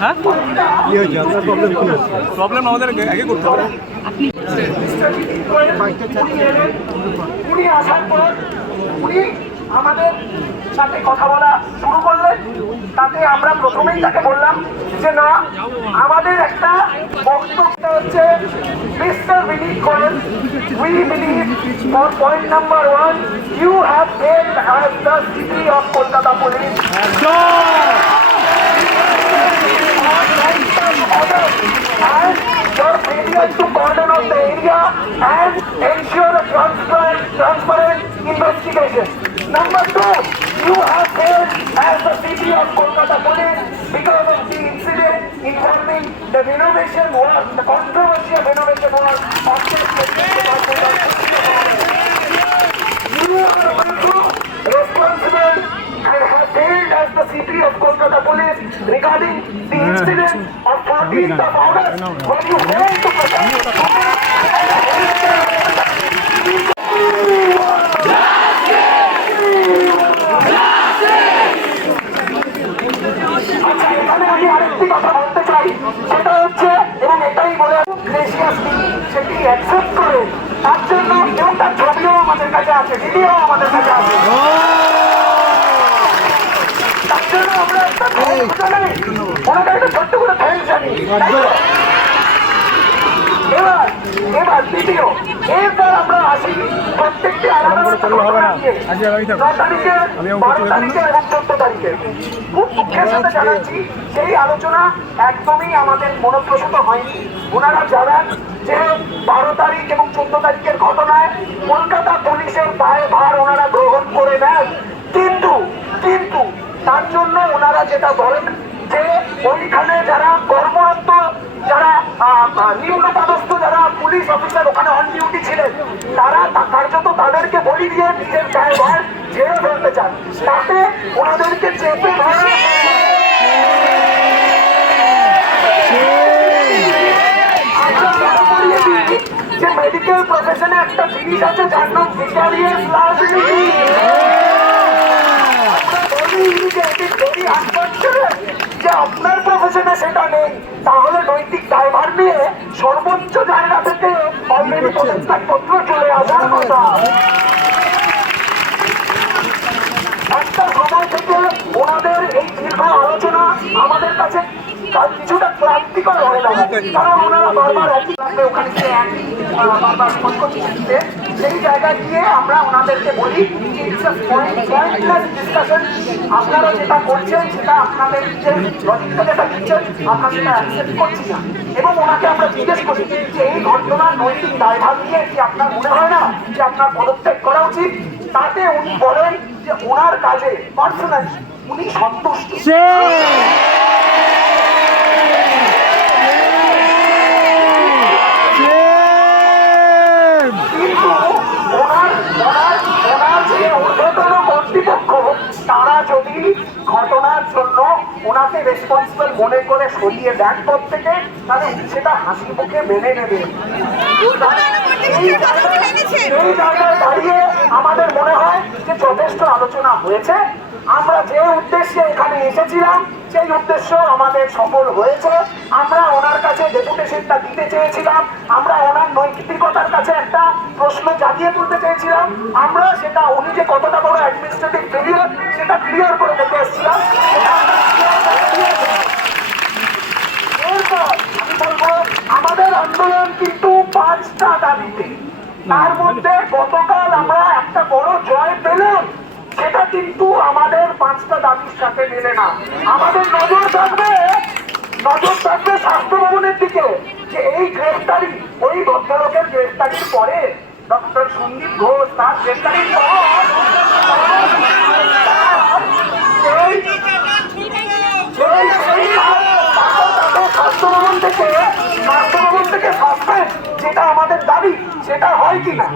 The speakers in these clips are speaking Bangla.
হ্যাঁ? কি হয়েছে আপনার প্রবলেম কি প্রবলেম আমাদের আগে করতে হবে। উনি আসার পর উনি আমাদের সাথে কথা বলা শুরু করলেন তাতে আমরা প্রথমেই তাকে বললাম যে না আমাদের একটা বক্তব্য হচ্ছে মিস্টার বিলিভ করেন we believe for point number one you have failed as the city of Kolkata police and to the area and ensure a transparent, transparent investigation. Number two, you have failed as the city of Kolkata police because of the incident involving the renovation work, the controversial renovation work of the You are also responsible and have failed as the city of Kolkata police regarding সেটা হচ্ছে এবং এটাই বলে গ্রেসিয়াসলি সেটি আমাদের কাছে আছে ভিডিও আমাদের কাছে আছে তার জন্য আমরা একটা এবার দ্বিতীয় এরপর আসি একদমই আমাদের হয়নি ওনারা জানান যে বারো তারিখ এবং চোদ্দ তারিখের ঘটনায় কলকাতা পুলিশের দায় ভার ওনারা গ্রহণ করে নেন কিন্তু কিন্তু, তার জন্য ওনারা যেটা বলেন নিম্নপদস্থ যারা পুলিশ অফিসার ওখানে অন ছিলেন, তারা কার্যত তাদেরকে বলি নিজের দায়ভার ঝেড়ে ফেলতে চান। তাতে ওনাদেরকে চেপে ধরে দিই যে মেডিকেল প্রফেশনে একটা জিনিস আছে, যার নাম ভিকারিয়াস লাইবিলিটি আমরা বলি যে আপনার প্রফেশনে সেটা নেই। তাহলে নৈতিক দায়ভার নিয়ে সর্বোচ্চ জায়গা থেকে অলরেডি পদত্যাগ চলে আসার কথা। একটা সময় থেকে ওনাদের এই দীর্ঘ আলোচনা আমাদের কাছে কিছুটা ক্লান্তিকর হয়ে দাঁড়ায় কারণ ওনারা বারবার একই ওখানে বারবার ফোন করছে সেই জায়গায় গিয়ে আমরা ওনাদেরকে বলি ডিসকাশন আপনারা যেটা করছেন, সেটা আপনাদের যে লজিকটা যেটা দিচ্ছেন, আমরা সেটা অ্যাকসেপ্ট করছি না। এবং ওনাকে আমরা জিজ্ঞেস করি যে, এই ঘটনার নৈতিক দায়ভার নিয়ে কি আপনার মনে হয় না যে আপনার পদত্যাগ করা উচিত? তাতে উনি বলেন যে, ওনার কাজে পার্সোনালি উনি সন্তুষ্ট কিন্তু ওনার ওনার ওনার যে ঊর্ধ্বতন কর্তৃপক্ষ তারা যদি ঘটনার জন্য ওনাকে রেসপন্সিবল মনে করে সরিয়ে দেন পদ থেকে তাহলে সেটা হাসি মুখে মেনে জায়গায় এই জায়গায় দাঁড়িয়ে আমাদের মনে হয় যে যথেষ্ট আলোচনা হয়েছে। আমরা যে উদ্দেশ্যে এখানে এসেছিলাম সেই উদ্দেশ্য আমাদের সফল হয়েছে। আমরা ওনার কাছে ডেপুটেশনটা দিতে চেয়েছিলাম। আমরা ওনার নৈতিকতার কাছে একটা প্রশ্ন জাগিয়ে তুলতে চেয়েছিলাম। আমরা সেটা উনি যে কতটা বড় অ্যাডমিনিস্ট্রেটিভ ফেলিয়ার সেটা ক্লিয়ার করে দেখে এসেছিলাম সেটা আমরা clear করে দিয়েছি। এরপর আমি বলব আমাদের আন্দোলন কিন্তু পাঁচটা দাবিতে। তার মধ্যে গতকাল আমরা একটা বড় জয় পেলাম, সেটা কিন্তু আমাদের পাঁচটা দাবির সাথে মেলে না। আমাদের নজর থাকবে নজর থাকবে স্বাস্থ্য ভবনের দিকে, যে এই গ্রেফতারি, ওই ভদ্রলোকের গ্রেফতারির পরে ডক্টর সন্দীপ ঘোষ তার গ্রেফতারির পর তার- তার- সেই- সেই- সেই তার- তাকে- তাকে স্বাস্থ্য ভবন থেকে স্বাস্থ্য ভবন থেকে সাসপেন্ড যেটা আমাদের দাবি, সেটা হয় কিনা?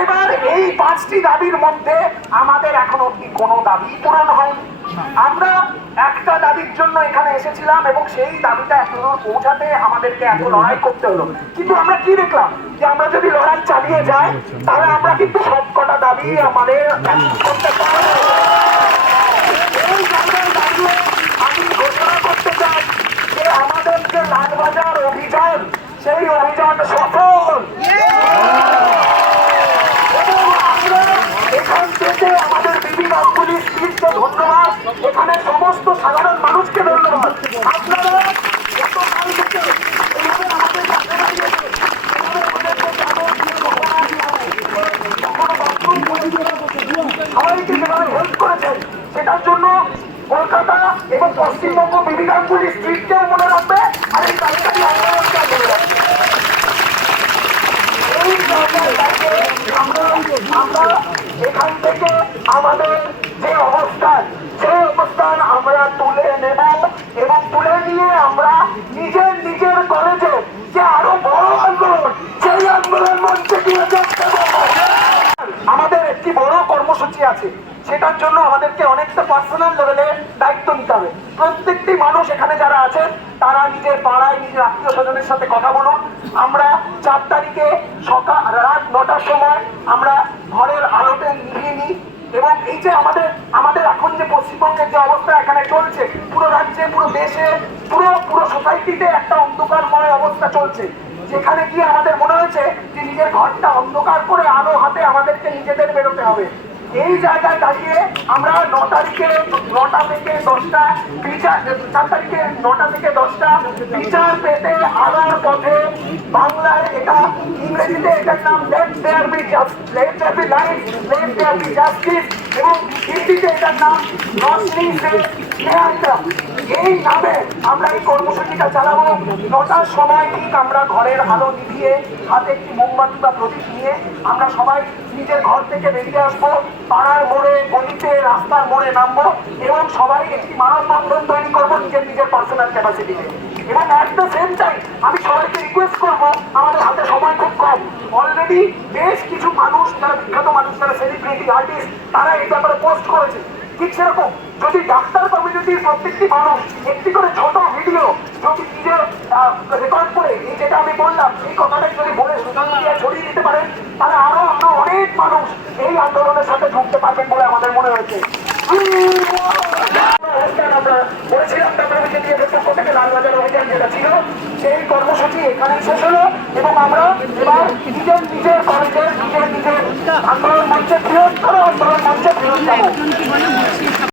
এবার এই পাঁচটি দাবির মধ্যে আমাদের এখন অব্দি কোনো দাবি পূরণ হয়নি। আমরা একটা দাবির জন্য এখানে এসেছিলাম এবং সেই দাবিটা এখনও পৌঁছাতে আমাদেরকে এত লড়াই করতে হলো। কিন্তু আমরা কি দেখলাম? যে আমরা যদি লড়াই চালিয়ে যাই, তাহলে আমরা কিন্তু সব কটা দাবি আমাদের করতে পারব। আমি ঘোষণা করতে চাই যে আমাদের যে লালবাজার অভিযান, সেই অভিযান সফল। এখান থেকে আমাদের বিবি গাঙ্গুলি স্ত্রীকে ধন্যবাদ। এখানে সমস্ত সাধারণ মানুষকে ধন্যবাদ। আপনারা গতকাল থেকে সেটার জন্য কলকাতা এবং পশ্চিমবঙ্গ বিবি গাঙ্গুলি স্ট্রিটকেও মনে রাখবে আর এই তালিকাটি আন্দোলনকেও মনে আমরা এখান থেকে আমাদের যে অবস্থান, সেই অবস্থান আমরা তুলে নেব এবং তুলে নিয়ে আমরা নিজের নিজের কলেজে যে আরও বড় আন্দোলন সেই আন্দোলন মঞ্চে গিয়ে দেখতে পাবো আমাদের একটি বড় কর্মসূচি আছে সেটার জন্য আমাদেরকে অনেকটা পার্সোনাল লেভেলে দায়িত্ব নিতে হবে। প্রত্যেকটি মানুষ এখানে যারা আছেন তারা নিজের পাড়ায় নিজের আত্মীয় স্বজনের সাথে কথা বলুন। আমরা চার তারিখে সকাল, রাত নটার সময় আমরা ঘরের আলোতে নিভিয়ে নিই এবং এই যে আমাদের আমাদের এখন যে পশ্চিমবঙ্গের যে অবস্থা এখানে চলছে, পুরো রাজ্যে, পুরো দেশে, পুরো পুরো সোসাইটিতে একটা অন্ধকারময় অবস্থা চলছে। যেখানে গিয়ে আমাদের মনে হয়েছে যে নিজের ঘরটা অন্ধকার করে আলো হাতে আমাদেরকে নিজেদের বেরোতে হবে। এই জায়গায় দাঁড়িয়ে আমরা ন তারিখে নটা থেকে দশটা, বিচার চার তারিখে নটা থেকে দশটা বিচার পেতে আলোর পথে বাংলায় এটা ইংরেজিতে এটার নাম let there be let there be light let there be justice এবং হিন্দিতে এটার নাম রশনি এই নামে আমরা এই কর্মসূচিটা চালাবো। নটার সময় ঠিক আমরা ঘরের আলো নিভিয়ে, হাতে একটি মোমবাতি বা প্রদীপ নিয়ে আমরা সবাই নিজের ঘর থেকে বেরিয়ে আসব। পাড়ার মোড়ে, গলিতে, রাস্তার মোড়ে নামবো এবং সবাই একটি মানববন্ধন তৈরি করব নিজের নিজের পার্সোনাল ক্যাপাসিটিতে এবং অ্যাট সেম টাইম আমি সবাইকে রিকোয়েস্ট করব, আমাদের হাতে সময় খুব কম। অলরেডি বেশ কিছু মানুষ, যারা বিখ্যাত মানুষ, যারা সেলিব্রিটি আর্টিস্ট তারা এই ব্যাপারে পোস্ট করেছে। ঠিক সেরকম। যদি ডাক্তার কমিউনিটির প্রত্যেকটি মানুষ, একটি করে ছোট ভিডিও যদি নিজে রেকর্ড করে, এই যেটা আমি বললাম, এই কথাটাই যদি বলে সোশ্যাল মিডিয়ায় ছড়িয়ে দিতে পারেন তাহলে আরও আরও অনেক মানুষ এই আন্দোলনের সাথে ঢুকতে পারবেন বলে আমাদের মনে হয়েছে। আমরা করেছিলাম তারপরে দিয়ে পক্ষ থেকে লালবাজার অভিযান যেটা ছিল, সেই কর্মসূচি এখানেই এবং আমরা এবার নিজের নিজের কলেজের নিজের নিজের আন্দোলন মঞ্চের বৃহত্তর আন্দোলন মঞ্চের বৃহত্তর।